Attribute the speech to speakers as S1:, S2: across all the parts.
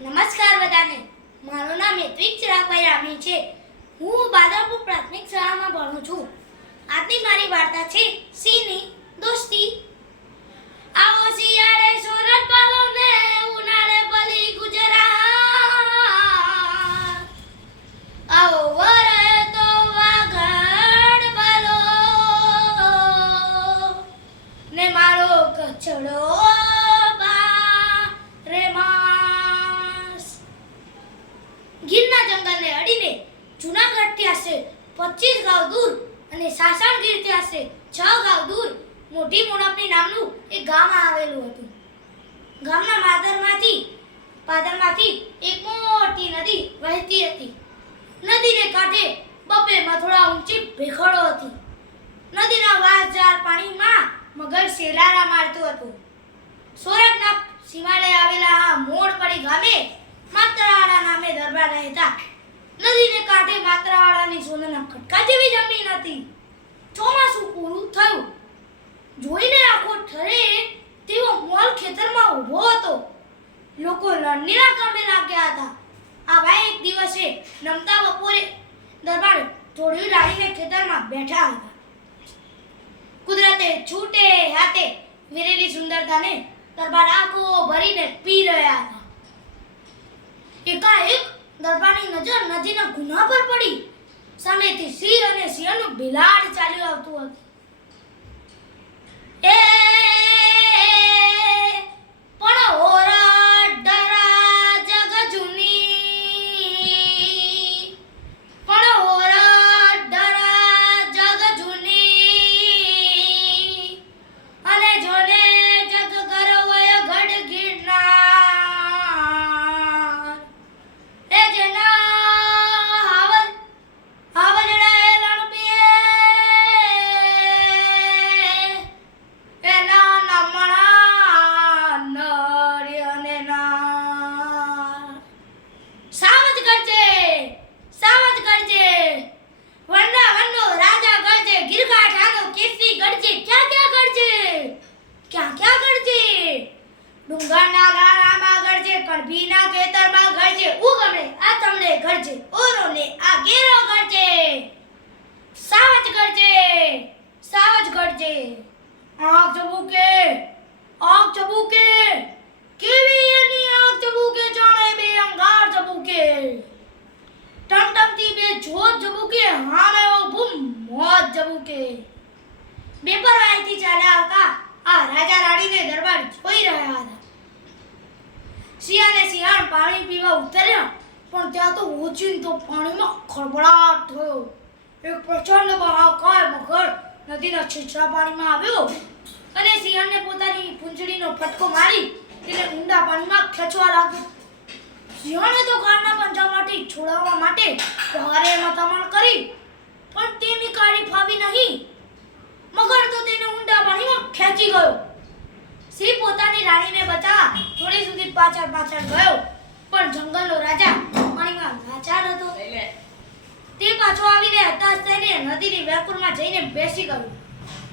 S1: નમસ્કાર બધાને. મારું નામ હેત્વિક ચિરાગભાઈ રામી છે. હું બાદરપુર પ્રાથમિક શાળામાં ભણું છું. આજની મારી વાર્તા છે, સિંહની દોસ્તી. આવો શિયાળે સોરઠ પાલો અને સાસણગીરથી આશરે છ ગાંવ દૂર. મોટી મોણપની નામનું એક ગામ આવેલું હતું. ગામના માદરમાંથી, પાદરમાંથી એક મોટી નદી વહેતી હતી. નદીને કાંઠે બપે મથોડા ઊંચી ભેખડો હતી. નદીના વાસજાર પાણીમાં મગર શેલારા મારતો હતો. સોરઠના સીમાડે આવેલા આ મોડપડી ગામે માત્રાવાળા નામે દરબાર રહેતા. નદીને કાંઠે માત્રાવાળાની સોનાના ખટકા જેવી જમીન હતી. ચોમાસું પૂરું થયું. જોઈને આખો ઠરે તેવો મોલ ખેતરમાં ઊભો હતો. લોકો લણણીના કામે લાગ્યા હતા. આવા એક દિવસે નમતા બપોરે દરબાર જોડિયું લાવીને ખેતરમાં બેઠા હતા. કુદરતે છૂટે હાથે વિરેલી સુંદરતાને દરબાર આંખો ભરીને પી રહ્યા હતા. એકાએક દરબારની નજર નદીના ગુના પર પડી. સામેથી સિંહ અને સિંહનું બિલાડ ચાલ્યું આવતું હતું. એ ગરજે ઓરોને આ ગેરો ગરજે સાવજ ગરજે સાવજ ગરજે આંખ ચબુકે આંખ ચબુકે, કેવી એની આંખ ચબુકે જાણે બે અંગાર ચબુકે. ટમટમતી બે જોત જબુકે હામે ઓ બૂમ મોત જબુકે બેપરવાહીથી ચાલ્યા આવતા આ રાજા રાણીને દરબાર જોઈ રહ્યા હતા. શિયાળે શિયાળ પાણી પીવા ઉતર્યા. પણ ત્યાં તો ઓચિંતો પાણીમાં ખળભળાટ થયો. એક પ્રચંડ બહાકાય મગર નદીના છીછરા પાણીમાં આવ્યો અને સિંહણને પોતાની પૂંછડીનો ફટકો મારી તેને ઊંડા પાણીમાં ખેંચવા લાગ્યો. સિંહણે તો કારના પંજામાંથી છોડાવવા માટે ભારે મથામણ કરી, પણ તેની કાળી ફાવી નહીં. મગર તો તેને ઊંડા પાણીમાં ખેંચી ગયો. સિંહ પોતાની રાણીને બચાવવા થોડી સુધી પાછળ પાછળ ગયો. પણ જંગલનો રાજા પાણીમાં લાચાર હતો. તે પાછો આવીને હતાશ થઈને નદીની વેકુરમાં જઈને બેસી ગયો.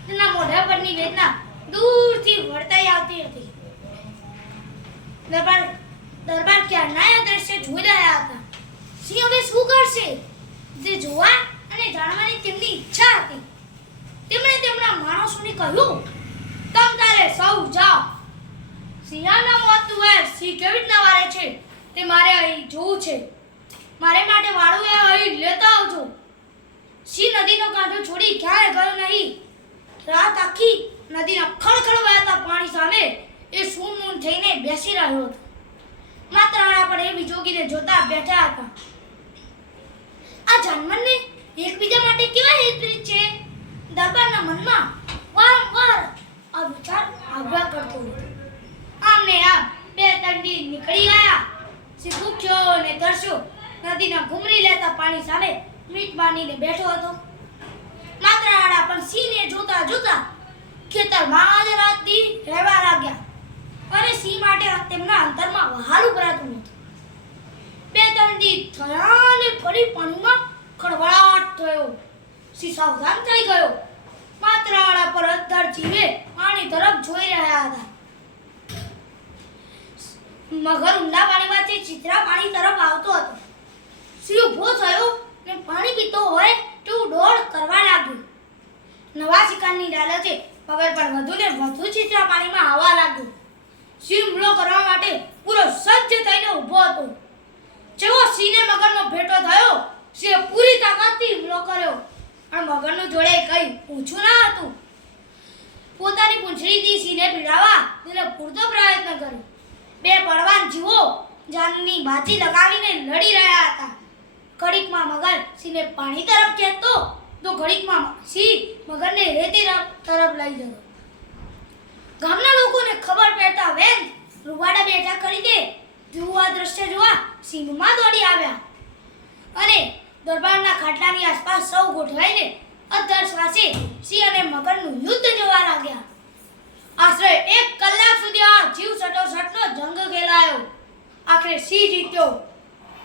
S1: તેના મોઢા પરની વેદના દૂરથી વળતાઈ આવતી હતી. દરબાર દરબાર ક્યારના દ્રશ્ય જોઈ રહ્યા હતા. સિંહ હવે શું કરશે? તે જોવા અને જાણવાની તેમની ઈચ્છા હતી. તેમણે તેમના માણસોને કહ્યું તમ તારે સૌ જાઓ. સિંહના મોત તુવેર સિંહ કેવી રીતના વારે છે? તે મારે અહીં જોવું છે. મારે માટે વાળું એ અહીં લેતા આવજો. સી નદીનો કાંઠો છોડી ક્યાંય ગયો નહીં? રાત આખી નદીના ખળખળ વહેતા પાણી સામે. એ સૂન થઈને બેસી રહ્યો હતો. માત્ર આણા પર એવી જોગીને જોતા બેઠા હતા. આ જાનમનને એકબીજા માટે કેવા હેતરિત છે? દરબારના મનમાં વારંવાર આ વિચાર આવ્યા કરતો હતો. આમને આમ બે તંડી નીકળી ગયા અને તરસ્યો નદીના ઘૂમરી લેતા પાણી સામે મીટ બાંધીને બેઠો હતો. માત્રાવાળા પણ સિંહને જોતા જોતા ખેતરમાં માં રાતથી રહેવા લાગ્યા. અને સિંહ માટે તેમના અંતરમાં વહાલું ભરાતું હતું બે ત્રણ દી થયા અને ફરી પાણીમાં ખળભળાટ થયો. સિંહ સાવધાન થઈ ગયો. માત્રાવાળા પર અધર જીવે પાણી તરફ જોઈ રહ્યા હતા. મગર ઊંડા પાણીમાંથી તે ચિત્રા પાણી તરફ આવતો હતો. સિંહ ઊભો થયો ને પાણી પીતો હોય તેવું દોડ કરવા લાગ્યું. નવા શિકારની લાલચે પગડ પણ વધુ ને વધુ ચિત્રા પાણીમાં આવવા લાગ્યું. સિંહ હુમલો કરવા માટે પૂરો સજ્જ થઈને ઊભો હતો. જેવો સિંહને મગરનો ભેટો થયો, સિંહે પૂરી તાકાતથી હુમલો કર્યો. પણ મગરનું જોડે કંઈ પૂછું ના હતું. પોતાની પૂંછડીથી સિંહને પીડાવા તેને પૂરતો પ્રયત્ન કર્યો. બે બળવાન જીવો જાનની બાજી લગાવીને લડી રહ્યા હતા. ઘડીકમાં મગર સિંહને પાણી તરફ ખેંચતો, તો ઘડીકમાં સિંહ મગરને રેતી તરફ- લઈ જતો ગામના લોકોને ખબર પડતા વેન રૂવાડા બેઠા કરી દે જેવું દ્રશ્ય જોવા સિંહમાં દોડી આવ્યા. અને દરબારના ખાટલાની આસપાસ સૌ ગોઠવાઈને અધર શ્વાસે સિંહ અને મગરનું યુદ્ધ જોવા લાગ્યા. આશરે એક કલાક સુધી આ જીવ સટોસટનો જંગ ખેલાયો આખરે સિંહ જીત્યો.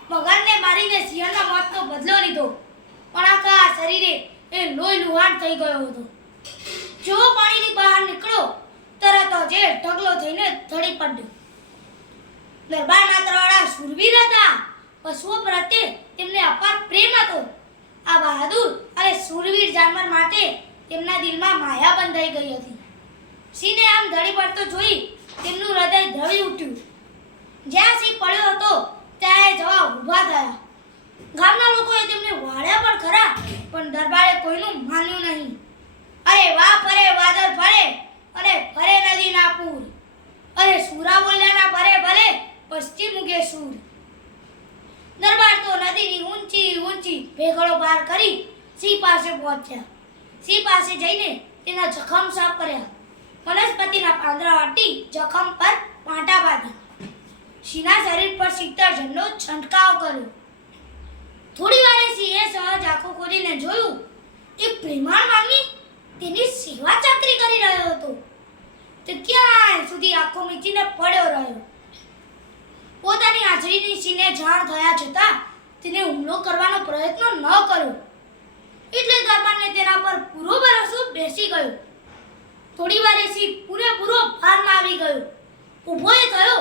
S1: મગરને મારીને સિંહના મોતનો બદલો લીધો. પણ આખા શરીરે એ લોહી લુહાણ થઈ ગયો હતો. જો પાણીની બહાર નીકળો, તરત જ એ ઢગલો થઈને ધડી પડ્યો. દરબારના ત્રણા સુરવીર હતા. પશુઓ પ્રત્યે તેમને અપાર પ્રેમ હતો. આ બહાદુર અને સુરવીર જાનવર માટે તેમના દિલમાં માયા બંધાઈ ગઈ હતી. સિંહને આમ ધડી પડતો જોઈ તેમનું હૃદય ધ્રવી ઉઠ્યું. જ્યાં સિંહ પડ્યો હતો, ત્યાં એ જવા ઊભા થયા. ગામના લોકોએ તેમને વાળ્યા પણ ખરા, પણ દરબારે કોઈનું માન્યું નહીં. અરે વાહ, ફરે, વાદળ ફરે, અને ફરે નદી ના પૂર. અરે સુરા બોલ્યા ના ભરે ભલે પશ્ચિમ ઉગે સૂર. દરબાર તો નદીની ઊંચી ઊંચી ભેગળો પાર કરી સિંહ પાસે પહોંચ્યા. સિંહ પાસે જઈને તેના જખમ સાફ કર્યા. વનસ્પતિના પાંદડા વાટી જખમ પર પાટા બાંધ્યા. સિંહના શરીર પર ઝંડો છંટકાવ કર્યો. થોડી વારે સિંહે સહજ આંખો ખોલીને જોયું, એક પ્રેમાળ માનવી તેની સેવા ચાકરી કરી રહ્યો હતો. તે ક્યાં સુધી આંખો મીચીને પડ્યો રહ્યો? પોતાની હાજરીની સિંહને જાણ થયા છતાં તેને હુમલો કરવાનો પ્રયત્ન ન કર્યો. એટલે દરબારને તેના પર પૂરો ભરોસો બેસી ગયો. થોડી વારે સિંહ પૂરેપૂરો ફાર્મ આવી ગયો. ઊભો એ થયો,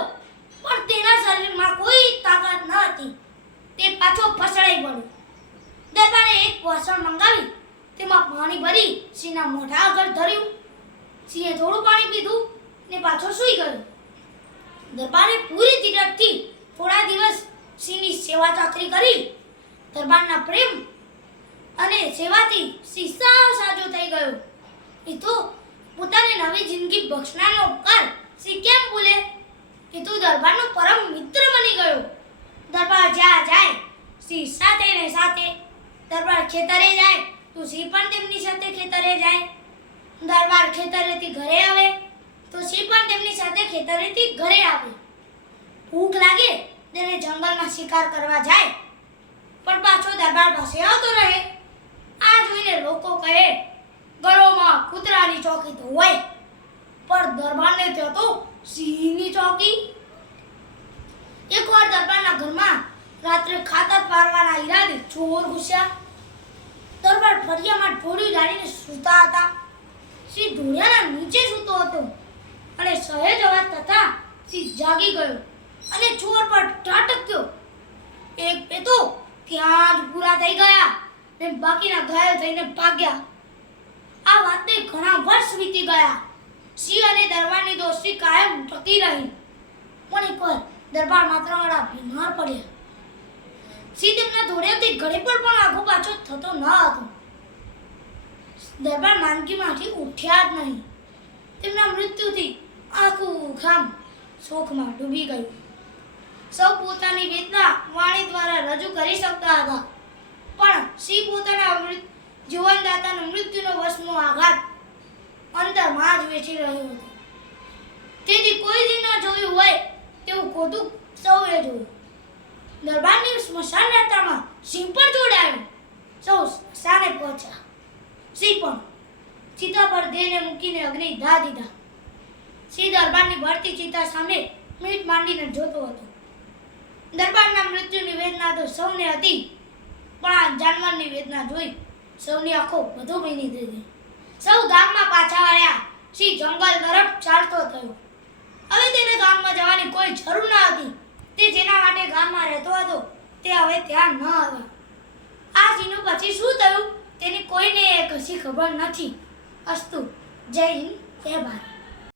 S1: પણ તેના શરીરમાં કોઈ તાકાત ન હતી. તે પાછો ફસડાઈ પડ્યો દરબારે એક વાસણ મંગાવી, તેમાં પાણી ભરી, સિંહના મોઢા આગળ ધર્યું. સિંહે થોડું પાણી પીધું ને પાછો સૂઈ ગયો. દરબારે પૂરી ધીરજથી થોડા દિવસ સિંહની સેવા ચાકરી કરી. દરબારના પ્રેમ અને સેવાથી સિંહ સાવ સાજો થઈ ગયો. એ તો પોતાની નવી જિંદગી બક્ષનારનો ઉપકાર શ્રી કેમ ભૂલે? કે તું દરબારનો પરમ મિત્ર બની ગયો. દરબાર જ્યાં જાય, શ્રી સાથે ને સાથે. દરબાર ખેતરે જાય, તો શ્રી પણ તેમની સાથે ખેતરે જાય. દરબાર ખેતરેથી ઘરે આવે, તો શ્રી પણ તેમની સાથે ખેતરેથી ઘરે આવે. ભૂખ લાગે, તેને જંગલમાં શિકાર કરવા જાય. પણ પાછો દરબાર પાસે આવતો રહે. આ જોઈને લોકો કહે ગળોમાં કૂતરાની ચોકી તો હોય, પણ દરબારને ત્યાં તો સિંહની ચોકી. એકવાર દરબારના ઘરમાં રાત્રે ખાતર પારવાના ઈરાદે ચોર ઘૂસ્યા. દરબાર ફળિયામાં ઢોળી લાડીને સૂતા હતા. સિંહ ઢોળિયાના નીચે સૂતો હતો અને સહેજ અવાજ થતા સિંહ જાગી ગયો અને ચોર પર ત્રાટક્યો એક બે તો ત્યાં જ પૂરા થઈ ગયા ને બાકીના ઘાયલ થઈને ભાગ્યા. આ વાતે ઘણા વર્ષ વીતી ગયા. સિંહ અને દરબારની દોસ્તી કાયમ ટકી રહી. પણ એકવાર દરબાર માત્ર વાળા બીમાર પડ્યા. સિંહ તેમના ધોળિયાથી ઘડી પર પણ આગો પાછો થતો ન હતો. દરબાર માંદગીમાંથી ઉઠ્યા જ નહીં. તેમના મૃત્યુથી આખું ગામ શોકમાં ડૂબી ગયું. સૌ પોતાની વેદના વાણી દ્વારા રજૂ કરી શકતા હતા. પણ સિંહ પોતાના મૃત- જીવનદાતાનો મૃત્યુનો વશનો આઘાત અંતરમાં જ વેચી રહ્યો હતો. તેથી કોઈ દિન ન જોયું હોય તેવું ખોટું સૌએ જોયું. દરબારની સ્મશાન યાત્રામાં સિંહ પણ જોડાયો. સૌ સાને પહોંચ્યા. સિંહ પણ ચિતા પર દેહને મૂકીને અગ્નિ ધા દીધા. સિંહ દરબારની ભરતી ચિતા સામે મીટ માંડીને જોતો હતો. દરબારના મૃત્યુની વેદના તો સૌને હતી, પણ આ જાનવરની વેદના જોઈ સૌની આંખો વધુ ભીની થઈ ગઈ. સૌ ગામમાં પાછા વળ્યા. સિંહ જંગલ તરફ ચાલતો થયો. હવે તેને ગામમાં જવાની કોઈ જરૂર ન હતી. તે જેના માટે ગામમાં રહેતો હતો, તે હવે ત્યાં ન આવે આ સિંહનું પછી શું થયું તેની કોઈને કશી ખબર નથી. અસ્તુ, જય હિન્દ, જય ભારત.